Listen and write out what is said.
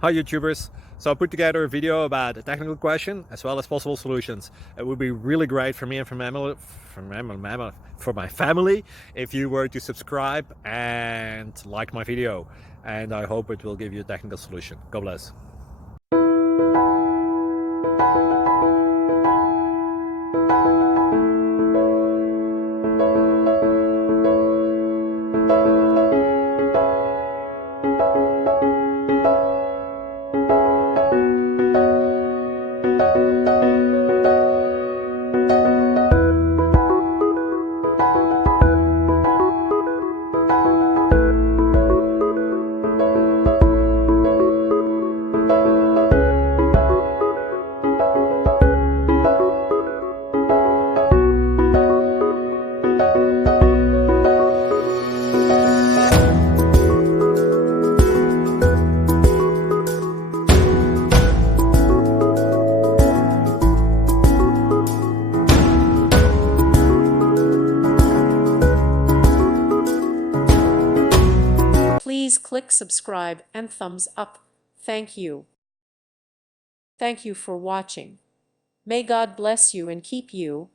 Hi YouTubers! So I put together a video about a technical question as well as possible solutions. It would be really great for me and for my family if you were to subscribe and like my video, and I hope it will give you a technical solution. God bless. Please click subscribe and thumbs up. Thank you. Thank you for watching. May God bless you and keep you.